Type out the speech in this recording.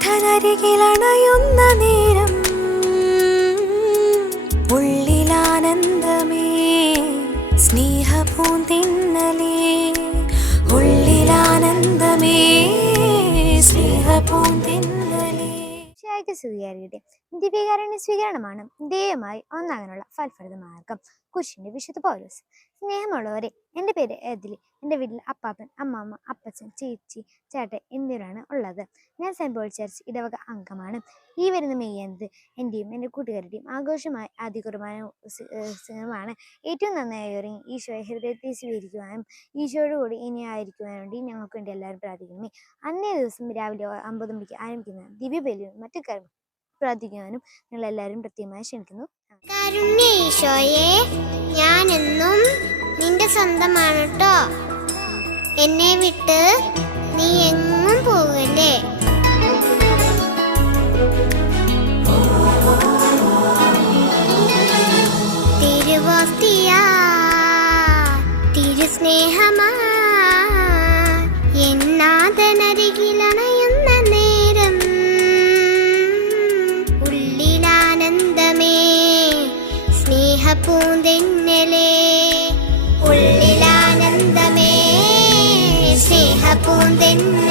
നാഥനരികിലണയുന്ന നേരം ഉള്ളിലാനന്ദമേ സ്നേഹപൂന്തിന്നലേ ഉള്ളിലാനന്ദമേ സ്നേഹപൂന്തിന്നലേ. സ്തുതിയായിരിക്കട്ടെ. ദിവ്യകാരുണ്യ സ്വീകരണമാണ് ദൈവമായി ഒന്നാകാനുള്ള ഫലപ്രദ മാർഗം. കുരിശിന്റെ വിശുദ്ധ പൗലോസ്. സ്നേഹമുള്ളവരെ, എൻ്റെ പേര് എതിലി. എൻ്റെ വീട്ടിൽ അപ്പാപ്പൻ, അമ്മാമ്മ, അപ്പച്ചൻ, ചേച്ചി, ചേട്ടൻ എന്നിവരാണ് ഉള്ളത്. ഞാൻ സെന്റ് പോൾ ചർച്ച് ഇടവക അംഗമാണ്. ഈ വരുന്ന മെയ്യന്നത് എൻ്റെയും എൻ്റെ കൂട്ടുകാരുടെയും ആഘോഷമായ ആദ്യ കുർബാന ഏറ്റവും നന്നായി ഒരുങ്ങി ഈശോയെ ഹൃദയത്തെ സ്വീകരിക്കുവാനും ഈശോയോട് കൂടി ഇനി ആയിരിക്കുവാനും വേണ്ടി ഞങ്ങൾക്ക് വേണ്ടി എല്ലാവരും പ്രാർത്ഥിക്കണമേ. അന്നേ ദിവസം രാവിലെ 9 മണിക്ക് ആരംഭിക്കുന്ന ദിവ്യബലിയും മറ്റു കാര്യങ്ങൾ പ്രാർത്ഥിക്കുവാനും നിങ്ങൾ എല്ലാവരും പ്രത്യേകമായി ക്ഷണിക്കുന്നു. കാരുണ്യ ഈശോയെ, ഞാനെന്നും നിന്റെ സ്വന്തമാണ് ട്ടോ. എന്നെ വിട്ട് നീ എങ്ങും പോകല്ലേ. തിരുവോസ്തിയാ തിരുസ്നേഹമാ എന്നാഥനരികിലണയുന്ന നേരം ഉള്ളിലാനന്ദമേ സ്നേഹപൂന്തിന്നലേ ഉള്ളിലാനന്ദമേ സ്നേഹപൂന്തിന്നലേ.